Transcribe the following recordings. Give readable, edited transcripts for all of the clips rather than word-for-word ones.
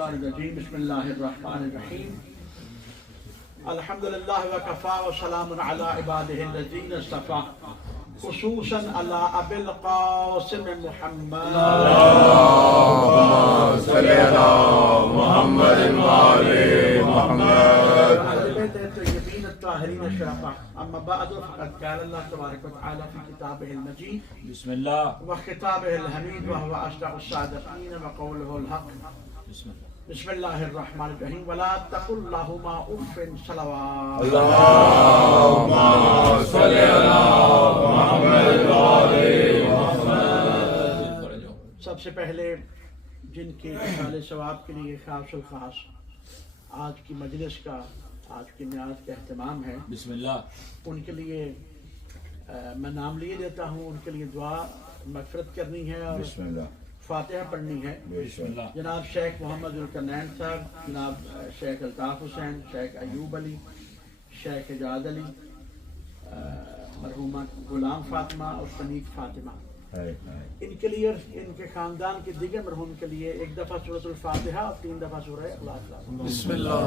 الشیطان الرجیم بسم اللہ الرحمن الرحیم الحمد للہ وکفا وسلام علی عبادہ الذین اصطفیٰ خصوصاً علی ابی القاسم محمد اللہم صلی علی محمد وآل محمد الطاہرین الشرفاء اما بعد فقد قال اللہ تبارک وتعالی فی کتابہ المجید بسم اللہ وخطابہ الحمید وهو اصدق الصادقین وقولہ الحق بسم اللہ الرحمن الرحیم ولا تقل لهما اف صلوات اللہم صلی علی محمد وآل محمد. سب سے پہلے جن کے احسان ثواب کے لیے خاص الخاص آج کی مجلس کا آج کی نیاز کا اہتمام ہے، بسم اللہ. ان کے لیے میں نام لیے دیتا ہوں، ان کے لیے دعا مغفرت کرنی ہے اور بسم اللہ. فاتحہ پڑھنی ہے. بسم اللہ. جناب شیخ محمد ذوالقرنین صاحب، جناب شیخ الطاف حسین، شیخ ایوب علی، شیخ اجاد علی، مرحومہ غلام فاطمہ اور سنیک فاطمہ، ان کے لیے اور ان کے خاندان کے دیگر مرحوم کے لیے ایک دفعہ سورۃ الفاتحہ اور 3 دفعہ سورہ اخلاص. بسم اللہ.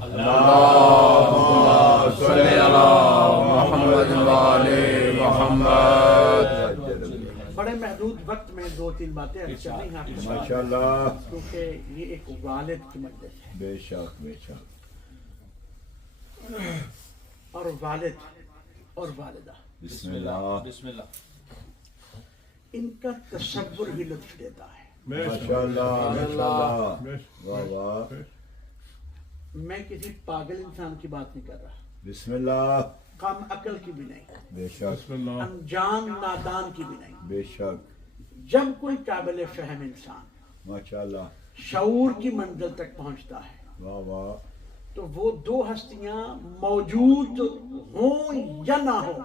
اللہم صلی علی محمد وآل محمد. بڑے محدود وقت میں 2-3 باتیں عرض کرنی ہیں ماشاءاللہ. کیونکہ یہ ایک والد کی مجلس ہے بے شک بے شک. اور والد اور والدہ بسم اللہ. بسم اللہ. ان کا تصور بھی لطف دیتا ہے. ماشاءاللہ ماشاءاللہ. واہ واہ. میں کسی پاگل انسان کی بات نہیں کر رہا، بسم اللہ. کم عقل کی بھی نہیں، بے شک انجان نادان کی بھی نہیں. بے شک. جب کوئی قابل فہم انسان ماشاءاللہ. شعور کی منزل تک پہنچتا ہے واہ واہ. تو وہ 2 ہستیاں موجود ہوں یا نہ ہوں،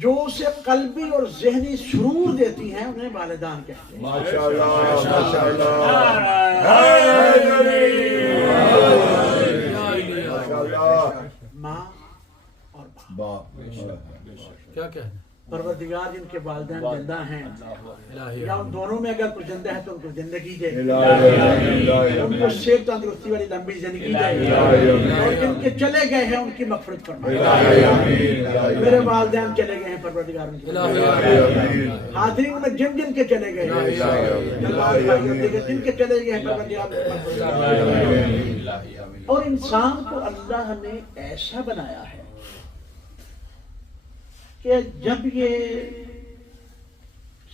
جو اسے قلبی اور ذہنی سرور دیتی ہیں انہیں والدان کہتے ہیں. ماشاءاللہ ماشاءاللہ. ماشاءاللہ. ماں اور باپ. باپ. پروردگار جن کے والدین زندہ ہیں یا ان دونوں میں اگر کوئی زندہ ہے تو ان کو زندگی دے، ان کو صحت تندرستی والی لمبی زندگی دے، اور جن کے چلے گئے ہیں ان کی مغفرت فرمائے. میرے والدین چلے گئے ہیں، پروردگار ان کی حاضرین میں جن جن کے چلے گئے ہیں، جن کے چلے گئے ہیں پروردگار اور انسان کو اللہ نے ایسا بنایا ہے کہ جب یہ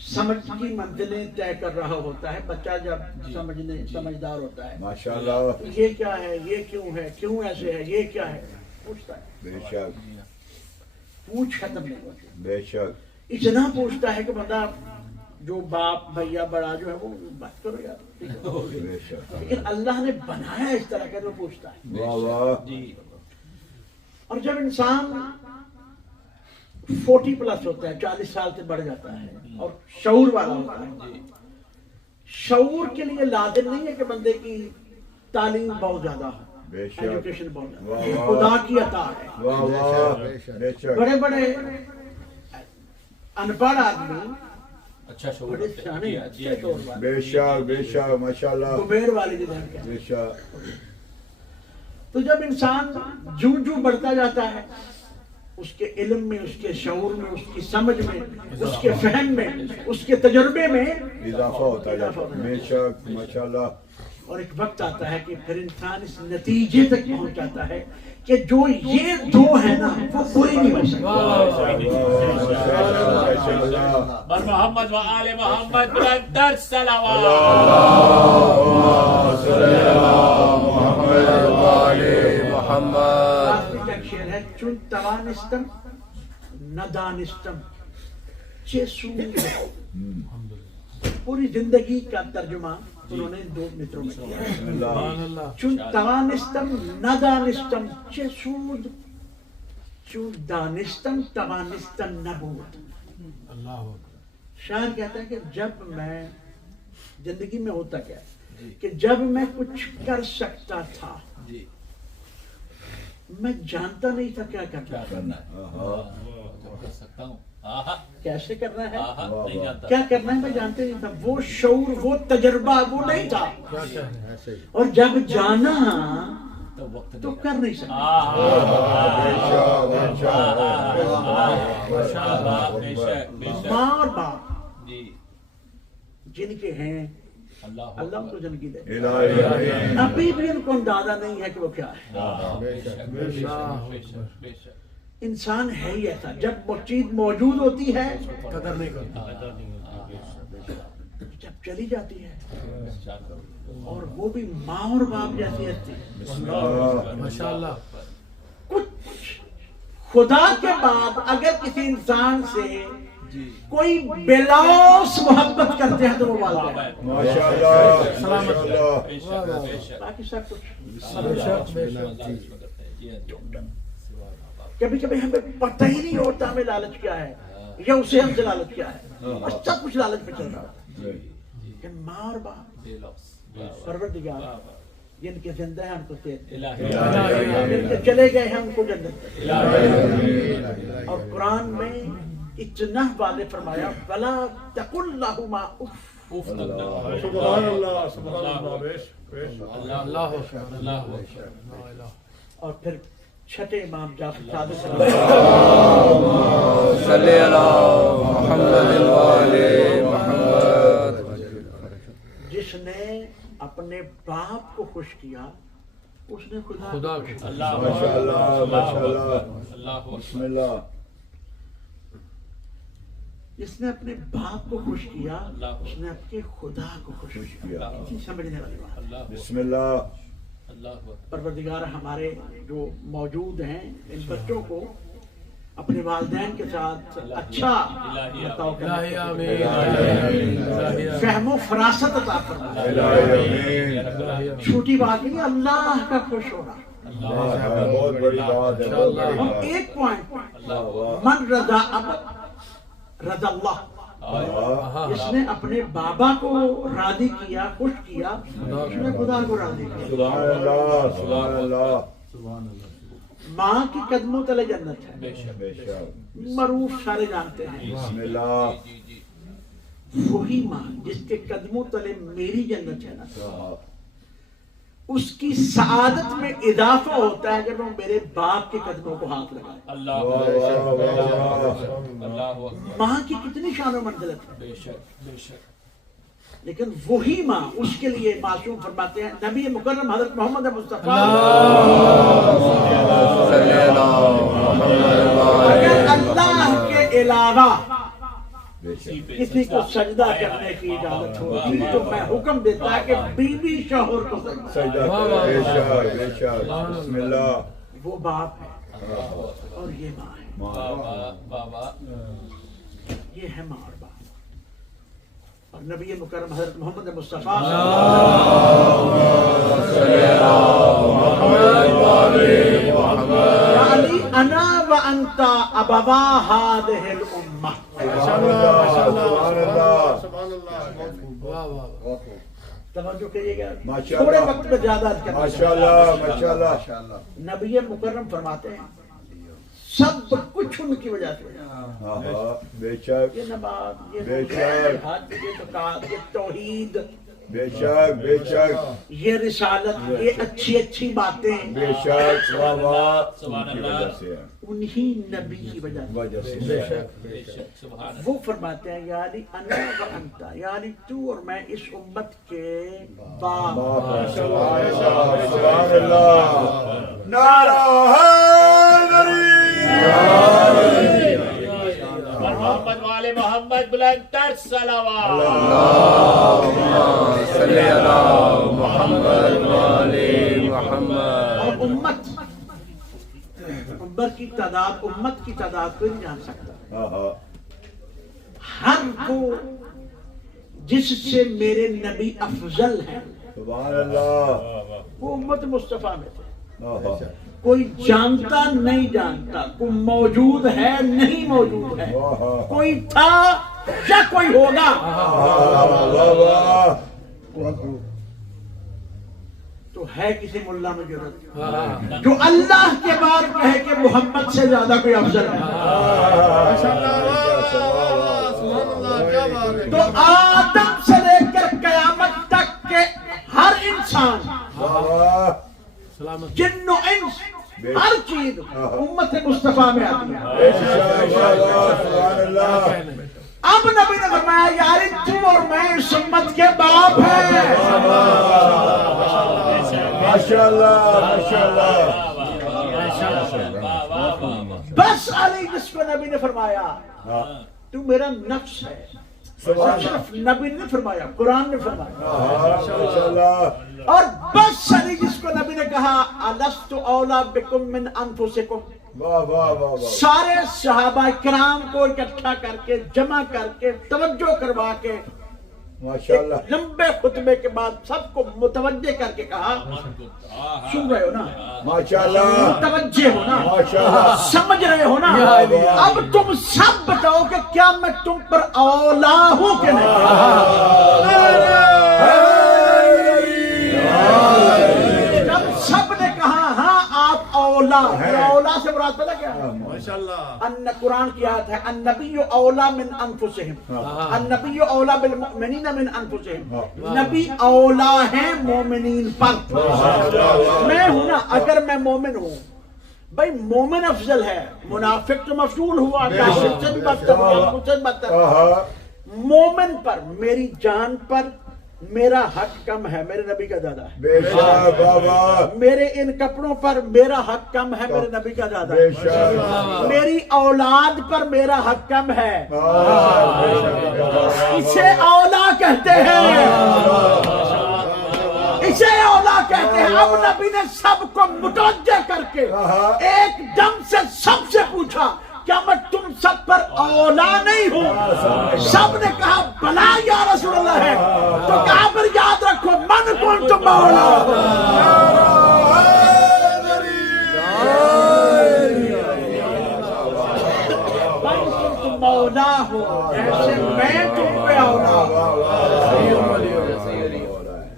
سمجھ کی منزلیں طے کر رہا ہوتا ہے، بچہ جب سمجھدار ہوتا ہے، ماشاءاللہ. یہ کیا ہے، یہ کیوں ہے، کیوں ایسے ہے، یہ کیا ہے، پوچھتا ہے. بے شک پوچھ ختم نہیں ہوتی. بے شک. اتنا پوچھتا ہے کہ بندہ جو باپ بھیا بڑا جو ہے وہ بات کرو یار. بے شک. لیکن اللہ نے بنایا اس طرح کا وہ پوچھتا ہے. واہ واہ. اور جب انسان 40 پلس ہوتا ہے، 40 سال سے بڑھ جاتا ہے اور شعور والا ہوتا ہے، شعور کے لیے لازم نہیں ہے کہ بندے کی تعلیم بہت زیادہ ہو، بے شک. ایجوکیشن بہت زیادہ، واہ یہ واہ. خدا کی عطا ہے. واہ واہ. بے شک. بڑے بڑے ان پڑھ آدمی اچھا شعور بڑے سیانے ہیں، اچھے شعور والے، بے شک بے شک. ماشاءاللہ. کبیر والے جدھر کے. بے شک. تو جب انسان جو بڑھتا جاتا ہے، اس کے علم میں، اس کے شعور میں، اس کی سمجھ میں، اس کے فہم میں، اس کے تجربے میں اضافہ ہوتا جاتا ہے. بے شک. ماشاءاللہ. اور ایک وقت آتا ہے کہ پھر انسان اس نتیجے تک پہنچ جاتا ہے کہ جو یہ 2 ہے نا وہ پوری نہیں بن سکتی. بر محمد و آل محمد برادر صلوات. اللہم صلی علی محمد و آل محمد. شعر ہے چون توانستم ندانستم چه سود. پوری زندگی کا ترجمہ انہوں نے دو متروں میں کیا چون توانستم ندانستم چه سود چون دانستم توانستم نبود. شاعر کہتا ہے کہ جب میں زندگی میں ہوتا کیا کہ جب میں کچھ کر سکتا تھا میں جانتا نہیں تھا کیا کرنا ہے، کیسے کرنا ہے، کیا کرنا ہے میں جانتے نہیں تھا. وہ شعور، وہ تجربہ وہ نہیں تھا، اور جب جانا تو کر نہیں سکتا. ماں اور باپ جن کے ہیں اللہ ان کو زندگی دے، ابھی بھی ان کو اندازہ نہیں ہے کہ وہ کیا ہے. انسان ہے ہی ایسا، جب وہ چیز موجود ہوتی ہے قدر نہیں کرتا، جب چلی جاتی ہے. اور وہ بھی ماں اور باپ جیسی ہستی. ماشاءاللہ. کچھ خدا کے بعد اگر کسی انسان سے کوئی بلاس محبت کرتے ہیں تو وہ والدین. باقی سب کچھ کبھی کبھی ہمیں پتہ ہی نہیں ہوتا ہمیں لالچ کیا ہے یا اسے ہم سے لالچ کیا ہے، اور سب کچھ لالچ پہ چل رہا ہے. ماں اور باپ پروردگار جن کے زندہ ہیں ان کو جن کے چلے گئے ہیں ان کو جنت. اور قرآن میں اتنا واضح فرمایا وَلَا تَقُلْ لَهُمَا اُفٍّ. سبحان اللہ، سبحان اللہ. اور پھر چھٹے امام جعفر صادق صلی اللہ محمد وآلہ محمد. جس نے اپنے باپ کو خوش کیا اس نے خدا کو. ماشاءاللہ ماشاءاللہ. بسم اللہ. جس نے اپنے باپ کو خوش کیا اس نے اپنے خدا کو خوش کیا. سمجھنے والی بات. بسم اللہ. پروردگار ہمارے جو موجود ہیں ان بچوں کو اپنے والدین کے ساتھ اچھا برتاؤ کرنا، فہم و فراست عطا فرمائے. چھوٹی بات نہیں اللہ کا خوش ہونا، بہت بڑی بات ہے. ہم ایک پوائنٹ من رضا رضا اللہ، جس نے اپنے بابا کو راضی کیا، خوش کیا، اس نے خدا کو راضی کیا. سبحان اللہ سبحان اللہ. ماں کی قدموں تلے جنت ہے، بے شک. معروف سارے جانتے ہیں. بسم اللہ. وہی ماں جس کے قدموں تلے میری جنت ہے نا، اس کی سعادت میں اضافہ ہوتا ہے جب وہ میرے باپ کے قدموں کو ہاتھ لگائے. ماں کی کتنی شان و منزلت ہے. لیکن وہی ماں اس کے لیے معصوم فرماتے ہیں نبی مکرم حضرت محمد مصطفیٰ اگر اللہ کے علاوہ کسی کو سجدہ کرنے کی اجازت ہوتی تو میں حکم دیتا کہ بیوی شوہر کو سجدہ کرے. بے شک. بسم اللہ. وہ باپ ہے اور یہ ماں ہے. یہ ہے ماں اور باپ. اور نبی مکرم حضرت محمد مصطفیٰ یعنی انا وانت ابوا هذه الامه. توجہ کریے گا، تھوڑے وقت میں زیادہ ماشاءاللہ. نبی مکرم فرماتے ہیں سب کچھ ان کی وجہ سے. بے شک. یہ نماز، یہ بے روزہ، شک. یہ حج، یہ زکات، یہ توحید، بے شک. بے شک. یہ رسالت، یہ اچھی اچھی باتیں بے شک. سبحان اللہ. انہی نبی کی وجہ سے. بے شک. وہ فرماتے ہیں یعنی انا و انتا، یعنی تو اور میں اس امت کے باپ. سبحان اللہ. نعرہ محمد والے محمد بلند تر صلوات. اللہم صلی علی محمد وآلہ محمد. اور امت کی تعداد کوئی نہیں جان سکتا. ہر کو جس سے میرے نبی افضل ہیں سبحان اللہ وہ امت مصطفیٰ میں تھے. آہا. کوئی جانتا نہیں جانتا, کوئی موجود ہے نہیں موجود ہے, کوئی تھا یا کوئی ہوگا, تو ہے کسی ملا میں ضرورت جو اللہ کے بعد کہے کہ محمد سے زیادہ کوئی افضل ہے. تو آدم سے لے کر قیامت تک کے ہر انسان, جن و انس, ہر چیز امت مصطفیٰ میں آتی ہے. اب نبی نے فرمایا یار تو اور میں اس امت کے باپ ہیں. بس علی جس کو نبی نے فرمایا تو میرا نفس ہے, صرف نبی نے فرمایا, قرآن نے فرمایا. اور بس علی جس کو نبی نے کہا الست اولا بکم من انفسکم, سارے صحابہ کرام کو اکٹھا کر کے جمع کر کے توجہ کروا کے ماشاءاللہ لمبے خطبے کے بعد سب کو متوجہ کر کے کہا, سن رہے ہو نا, ماشاءاللہ متوجہ ہو نا, ماشاءاللہ سمجھ رہے ہو نا. اب تم سب بتاؤ کہ کیا میں تم پر اولا ہوں کہ نہیں. جب سب نے کہا ہاں آپ اولا, اولا سے مراد پتہ کیا ہے؟ ان قرآن کی آیت ہے النبی اولا من انفسہم, النبی اولا بالمؤمنین من انفسہم, نبی اولا ہیں مومنین پر. میں ہوں نا, اگر میں مومن ہوں, بھئی مومن افضل ہے, منافق تو مفضول ہوا, کافر سے بھی بدتر. مومن پر, میری جان پر میرا حق کم ہے, میرے نبی کا زیادہ ہے. بے شک بابا, میرے ان کپڑوں پر میرا حق کم ہے, میرے نبی کا زیادہ ہے. بے شک, میری اولاد پر میرا حق کم ہے, اسے اولا کہتے ہیں, اسے اولا کہتے ہیں. اب نبی نے سب کو متوجہ کر کے ایک دم سے سب سے پوچھا کیا میں تم سب پر اولا نہیں ہوں؟ سب نے کہا بلا یا رسول اللہ ہے. تو کہا پھر یاد رکھو من کون تم اولا, تم مولا ہو ایسے میں تم پہ اولا.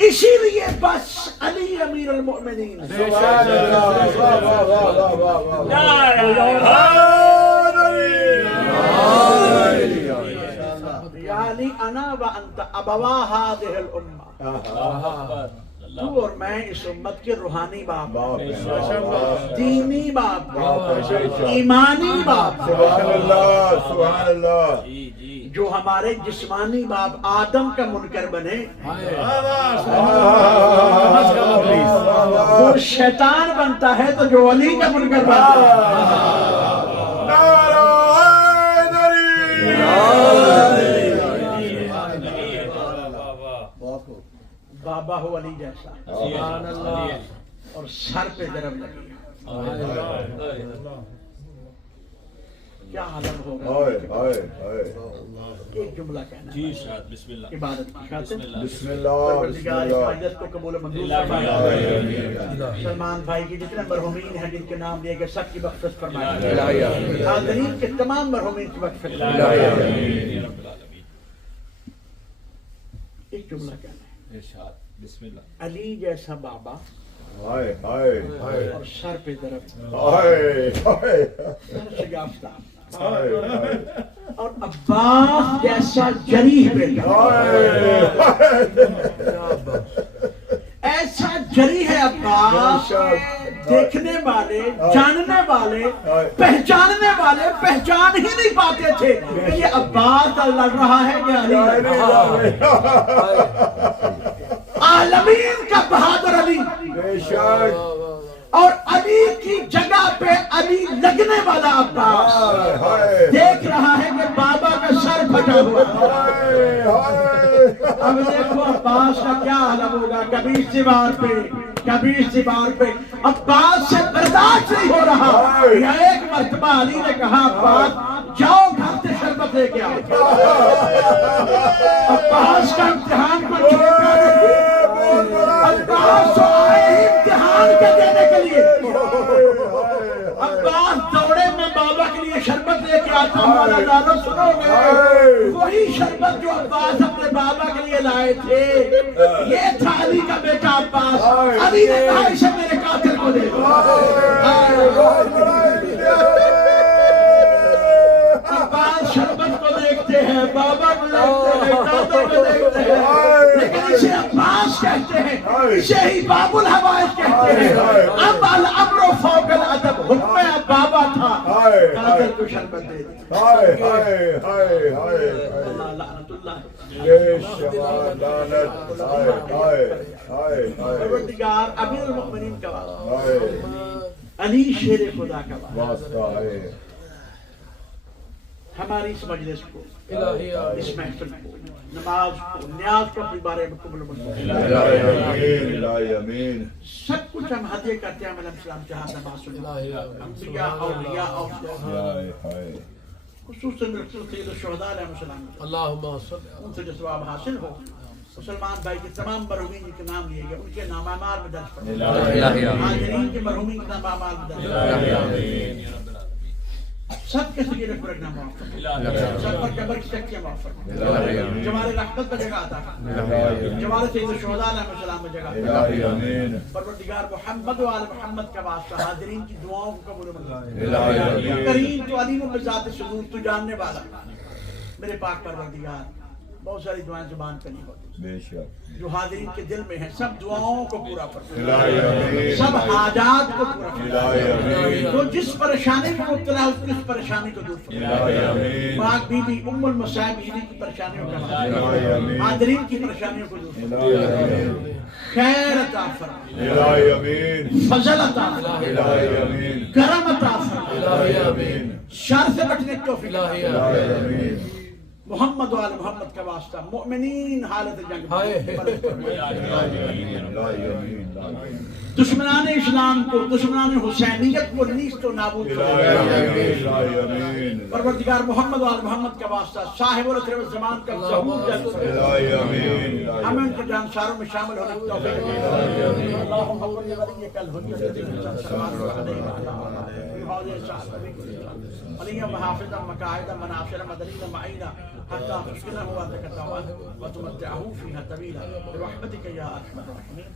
اسی لیے بس علی امیر المؤمنین, یعنی انا وانت ابوا هذه الامه, تو اور میں اس امت کے روحانی باپ, دینی باپ, ایمانی باپ. سبحان اللہ سبحان اللہ. جو ہمارے جسمانی باپ آدم کا منکر بنے, وہ شیطان بنتا ہے, تو جو علی کا منکر بنتا ہے. بابا ہو علی جیسا, اور سر پہ ضرب لگی, کیا عالم ہوگا. ایک جملہ کہنا ہے عبادت کی خاطر. بسم اللہ بسم اللہ. عبادت کو قبول و منظور فرمائے. سلمان بھائی کی جتنے مرحومین ہیں جن کے نام لیے گئے سب کی مغفرت فرمائے. حاضرین کے تمام مرحومین کی مغفرت فرمائے. ایک جملہ کہنا ہے, بسم اللہ. علی جیسا بابا ہائے ہائے اور سر پہ ضرب, ہائے ہائے سر سے یافتہ, اور عباس جیسا جریح بیٹا, ایسا جریح ہے عباس, دیکھنے والے, جاننے والے, پہچاننے والے پہچان ہی نہیں پاتے تھے کہ یہ عباس لڑ رہا ہے کہ علی. عالمین کا بہادر علی, بے شک, اور علی کی جگہ پہ علی لگنے والا عباس دیکھ رہا ہے کہ بابا کا سر پھٹا ہوا. اب دیکھو عباس کا کیا حالت ہوگا, کبھی اس دیوار پہ کبھی اس دیوار پہ. عباس سے برداشت نہیں ہو رہا. یا ایک مرتبہ علی نے کہا عباس جاؤ گھر سے شربت لے کے آؤ. عباس کا امتحان کو چھوڑ کر عباس آئے امتحان کے دینے کے لیے. عباس دوڑے میں بابا کے لیے شربت لے کے آتا ہوں. لالو سنو گے وہی شربت جو عباس اپنے بابا کے لیے لائے تھے. یہ تھا علی کا بیٹا عباس. علی نے کہا اسے میرے قاتل کو دے دو. عباس شربت کو دیکھتے ہیں, بابا کو دیکھتے ہیں, دادا کو دیکھتے ہیں, لیکن اسے عباس کہتے ہیں, اسے ہی باب الحوائج کہتے ہیں. اب الامر فوق الادب, حکم اب بابا تھا, قاتل کو شربت دے دی. لعنت اللہ. پروردگار امیر المؤمنین کا واسطہ, علی شیر خدا کا واسطہ, ہماری اس مجلس کو, اس محفل کو, نماز کو, نیاز کو اپنی بارے میں قبول منظور. سب کچھ ہم ہدیہ کرتے ہیں. علیہ السلام جہاں نماز انبیاء, اولیاء, خصوصاً سید الشہداء علیہ السلام, ان سے جو ثواب حاصل ہو. مسلمان بھائی کے تمام مرحومین کے نام لیے گئے, ان کے نام اعمال میں درج فرمائے. حاضرین کے مرحومین کے نام اعمال میں درج فرمائے. سب کے سگے رکھ رکھنا معاف فرمائے. سب پر قبر کی تکیہ معاف فرمائے. جمال رحمت پر جگہ عطا فرمائے. جمال سید الشہداء علیہ السلام میں جگہ. پروردگار محمد و آل محمد کا واسطہ حاضرین کی دعاؤں کو قبول منظور. کریم تو علیم بذات صدور, تو جاننے والا میرے پاک پروردگار. بہت ساری دعائیں زبان پہ نہیں ہوتی, جو حاضرین کے دل میں ہیں. سب دعاؤں کو پورا فرمائے, سب حاجات کو پورا فرمائے. جو جس پریشانی میں مبتلا ہے اس پریشانی کو دور فرمائے. پاک بی بی ام المصائب کی پریشانیوں کا حل, حاضرین کی پریشانیوں کو دور فرمائے. خیر عطا فرمائے, فضل عطا فرمائے, کرم عطا فرمائے, شر سے بچنے کی توفیق عطا فرمائے. محمد و آل محمد کا واسطہ مؤمنین حالت جنگ دشمنان اسلام کو, دشمنان حسینیت کو نیست و نابود فرمائے. پروردگار محمد و آل محمد کا واسطہ صاحب العصر والزمان کا ظہور ہمیں ان کے جانساروں میں شامل ہونے کی توفیق دے. اللہم حولی ولیک الحجۃ علیہ محافظا مقاعد مناصر مدنین معینہ حتی تسکنہ وانت کتاوان وتمتعہ فیہا طویلا برحمتک یا ارحم الراحمین.